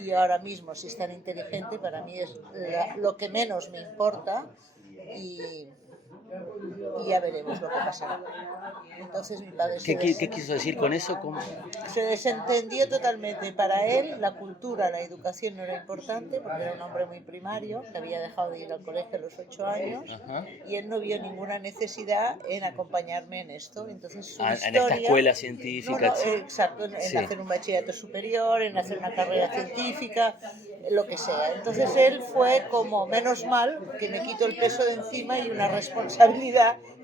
y ahora mismo, si es tan inteligente, para mí es lo que menos me importa, y ya veremos lo que pasará. Entonces mi padre ¿Qué quiso decir con eso? se desentendió totalmente. Para él la cultura, la educación no era importante, porque era un hombre muy primario, que había dejado de ir al colegio a los 8 años. Ajá. Y él no vio ninguna necesidad en acompañarme en esto. Entonces su En historia... esta escuela científica. Exacto, en hacer un bachillerato superior, en hacer una carrera científica, lo que sea. Entonces él fue como, menos mal, que me quito el peso de encima y una responsabilidad,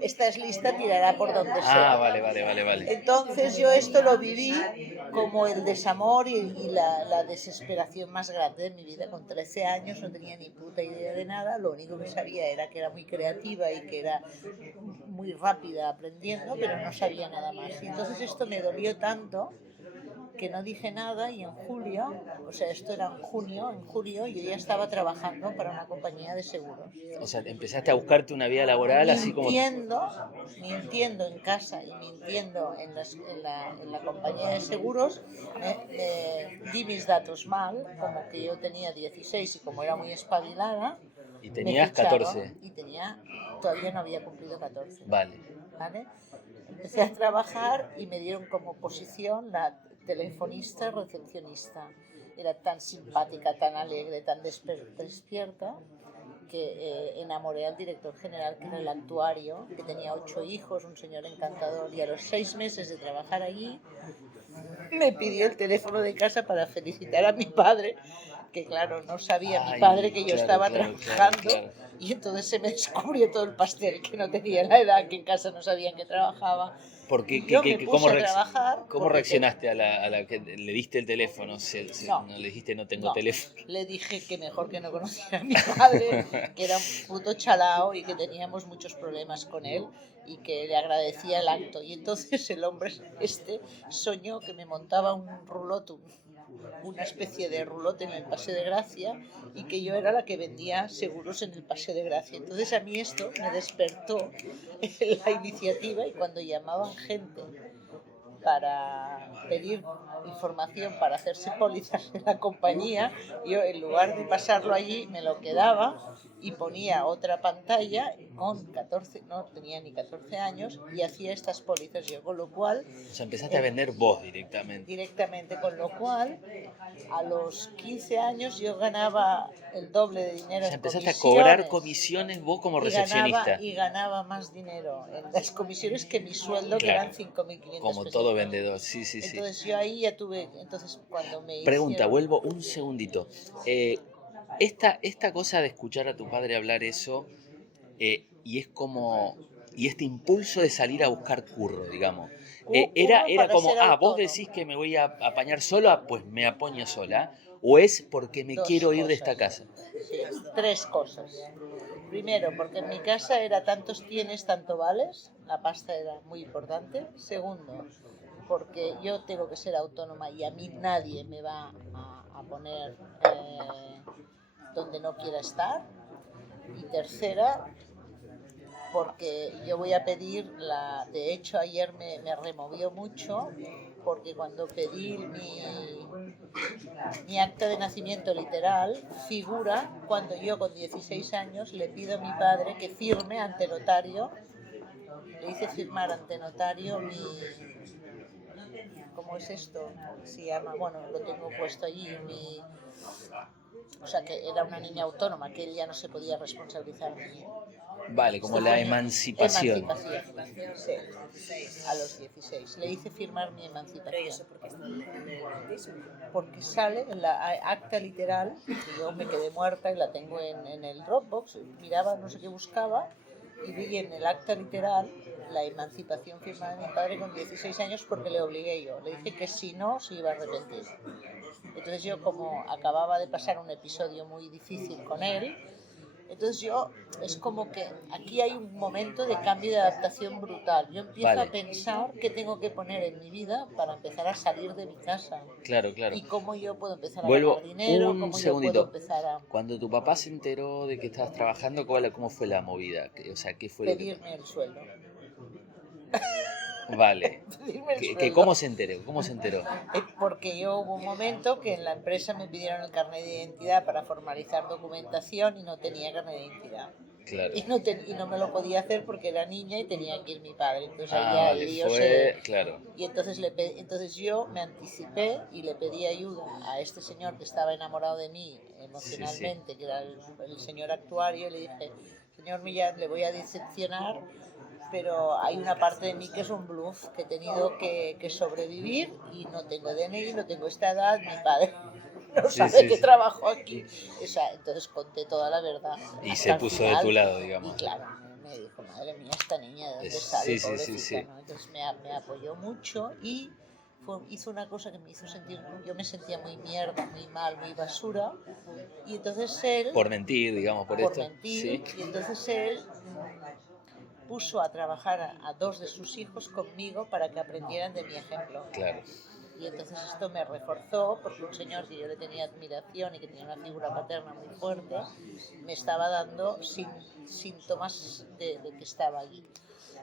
esta es lista, tirará por donde sea. Vale. Entonces yo esto lo viví como el desamor y la desesperación más grande de mi vida. Con 13 años no tenía ni puta idea de nada, lo único que sabía era que era muy creativa y que era muy rápida aprendiendo, pero no sabía nada más. Y entonces esto me dolió tanto que no dije nada, y en julio, o sea, esto era en julio yo ya estaba trabajando para una compañía de seguros. O sea, empezaste a buscarte una vida laboral así como... Mintiendo en casa y mintiendo en la compañía de seguros, me di mis datos mal, como que yo tenía 16 y como era muy espabilada, y tenías 14. Y todavía no había cumplido 14. ¿Vale? Empecé a trabajar y me dieron como posición la telefonista recepcionista. Era tan simpática, tan alegre, tan despierta, que enamoré al director general, que era el actuario, que tenía 8 hijos, un señor encantador, y a los 6 meses de trabajar allí me pidió el teléfono de casa para felicitar a mi padre, que claro, no sabía mi padre que yo estaba trabajando. Y entonces se me descubrió todo el pastel, que no tenía la edad, que en casa no sabían que trabajaba. ¿Cómo reaccionaste a la que le diste el teléfono? No le dijiste no tengo teléfono. Le dije que mejor que no conociera a mi padre, que era un puto chalao y que teníamos muchos problemas con él y que le agradecía el acto. Y entonces el hombre soñó que me montaba un roulotte, una especie de roulotte en el Paseo de Gracia, y que yo era la que vendía seguros en el Paseo de Gracia. Entonces a mí esto me despertó la iniciativa, y cuando llamaban gente para pedir información para hacerse pólizas en la compañía, yo en lugar de pasarlo allí me lo quedaba y ponía otra pantalla con 14, no tenía ni 14 años, y hacía estas pólizas yo, con lo cual... O sea, empezaste a vender vos directamente. Directamente, con lo cual a los 15 años yo ganaba el doble de dinero. O sea, empezaste a cobrar comisiones vos como recepcionista. Y ganaba más dinero en las comisiones que mi sueldo, que eran 5.500 como pesos. Todo vendedor, sí. Entonces yo ahí ya tuve, entonces cuando me Pregunta, vuelvo un segundito. Esta cosa de escuchar a tu padre hablar eso, y es como... Y este impulso de salir a buscar curro, digamos. Era como, vos decís que me voy a apañar sola, pues me apaño sola. ¿O es porque me quiero ir de esta casa? Sí, 3 cosas. Primero, porque en mi casa era tantos tienes, tanto vales. La pasta era muy importante. Segundo, porque yo tengo que ser autónoma y a mí nadie me va a poner donde no quiera estar. Y tercera, porque yo voy a pedir de hecho ayer me removió mucho, porque cuando pedí mi acta de nacimiento literal, figura cuando yo con 16 años le pido a mi padre que firme ante notario, le hice firmar ante notario ¿cómo es esto? Se llama, bueno, lo tengo puesto allí, o sea, que era una niña autónoma, que él ya no se podía responsabilizar de mí. Vale, como la emancipación. Sí, a los 16. Le hice firmar mi emancipación. ¿Pero eso por qué está en el bautismo? Porque sale en la acta literal, que yo me quedé muerta y la tengo en el Dropbox, miraba, no sé qué buscaba, y vi en el acta literal la emancipación firmada de mi padre con 16 años, porque le obligué yo. Le dije que si no, se iba a arrepentir. Entonces yo, como acababa de pasar un episodio muy difícil con él, entonces yo, es como que aquí hay un momento de cambio de adaptación brutal. Yo empiezo a pensar qué tengo que poner en mi vida para empezar a salir de mi casa. Claro. Y cómo yo puedo empezar a ganar dinero, un segundito. Yo puedo empezar a... Cuando tu papá se enteró de que estabas trabajando, ¿cómo fue la movida? O sea, ¿qué fue pedirme el sueldo. Vale. pedirme el sueldo. ¿Cómo se enteró? ¿Cómo se enteró? Porque yo hubo un momento que en la empresa me pidieron el carnet de identidad para formalizar documentación y no tenía carnet de identidad. Claro. Y no me lo podía hacer porque era niña y tenía que ir mi padre. Entonces ahí ya el Vale, lío claro. Y entonces yo me anticipé y le pedí ayuda a este señor que estaba enamorado de mí emocionalmente, que era el señor actuario, y le dije, señor Millán, le voy a decepcionar, pero hay una parte de mí que es un bluff, que he tenido que sobrevivir y no tengo DNI, no tengo esta edad, mi padre no sabe que trabajo aquí. Entonces conté toda la verdad. Y se puso de tu lado, digamos. Y claro, me dijo, madre mía, esta niña, ¿de dónde sale? Pobrecita, ¿no? Entonces me apoyó mucho y hizo una cosa que me hizo sentir, yo me sentía muy mierda, muy mal, muy basura, y entonces él... Por mentir, digamos, por esto. Mentir, sí. Y entonces él puso a trabajar a dos de sus hijos conmigo para que aprendieran de mi ejemplo. Claro. Y entonces esto me reforzó, porque un señor que yo le tenía admiración y que tenía una figura paterna muy fuerte, me estaba dando síntomas de que estaba allí.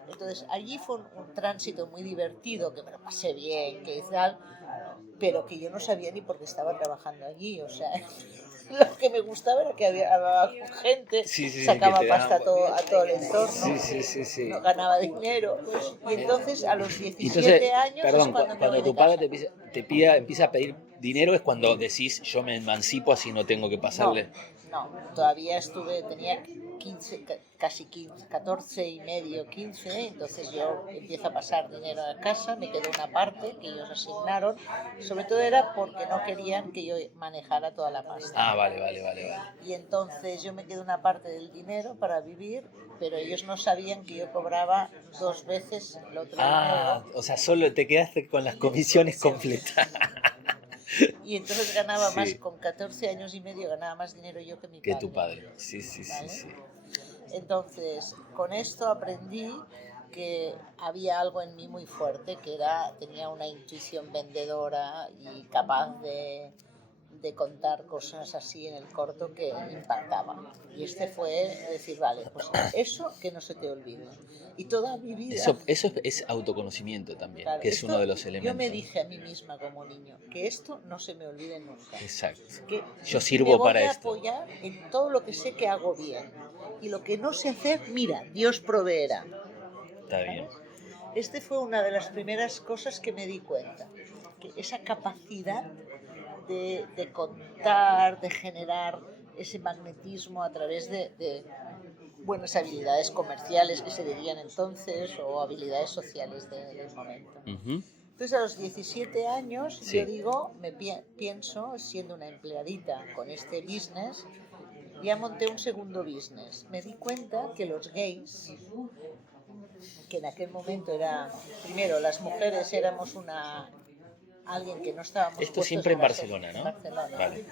Entonces allí fue un tránsito muy divertido, que me lo pasé bien, que tal, pero que yo no sabía ni por qué estaba trabajando allí, o sea... Lo que me gustaba era que había gente, sacaba pasta a todo el entorno, no ganaba dinero. Y entonces a los 17 años... Perdón, cuando tu padre empieza a pedir dinero es cuando decís yo me emancipo así no tengo que pasarle... No, todavía tenía 14 y medio, 15, entonces yo empiezo a pasar dinero a casa, me quedó una parte que ellos asignaron, sobre todo era porque no querían que yo manejara toda la pasta. Ah, vale. Y entonces yo me quedé una parte del dinero para vivir, pero ellos no sabían que yo cobraba 2 veces el otro dinero. O sea, solo te quedaste con las comisiones completas. Y entonces ganaba más, con 14 años y medio ganaba más dinero yo que mi padre. Que tu padre, sí. Entonces, con esto aprendí que había algo en mí muy fuerte, que tenía una intuición vendedora y capaz de contar cosas así en el corto que impactaban. Y fue decir, vale, pues eso que no se te olvide. Y toda mi vida... Eso es autoconocimiento también, claro, que es uno de los elementos. Yo me dije a mí misma como niño, que esto no se me olvide nunca. Exacto. Que yo sirvo para esto. Me voy a apoyar en todo lo que sé que hago bien. Y lo que no sé hacer, mira, Dios proveerá. Está bien. Fue una de las primeras cosas que me di cuenta. Que esa capacidad de contar, de generar ese magnetismo a través de buenas habilidades comerciales que se dirían entonces o habilidades sociales del momento. Uh-huh. Entonces a los 17 años yo digo, pienso, siendo una empleadita con este business, ya monté un segundo business. Me di cuenta que los gays, que en aquel momento primero las mujeres éramos alguien que no estábamos... Esto siempre en Barcelona, ¿no? Barcelona. Vale.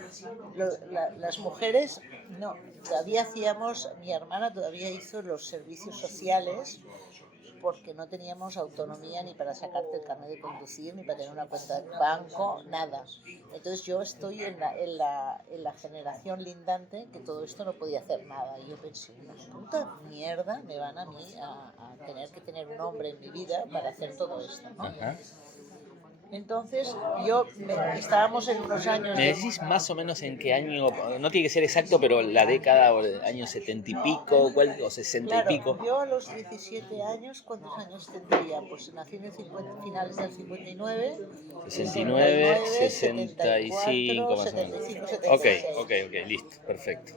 Las mujeres, no, todavía mi hermana todavía hizo los servicios sociales porque no teníamos autonomía ni para sacarte el carnet de conducir, ni para tener una cuenta de banco, nada. Entonces yo estoy en la generación lindante que todo esto no podía hacer nada. Y yo pensé, una puta mierda me van a mí a tener que tener un hombre en mi vida para hacer todo esto, ¿no? Ajá. Entonces, estábamos en unos años... ¿Me decís más o menos en qué año? No tiene que ser exacto, pero la década o el año 70 y pico, o 60 y pico. Yo a los 17 años, ¿cuántos años tendría? Pues nací en finales del 59. 69, 65, más o menos. 76. Ok, listo, perfecto.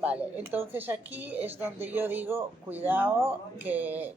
Vale, entonces aquí es donde yo digo, cuidado, que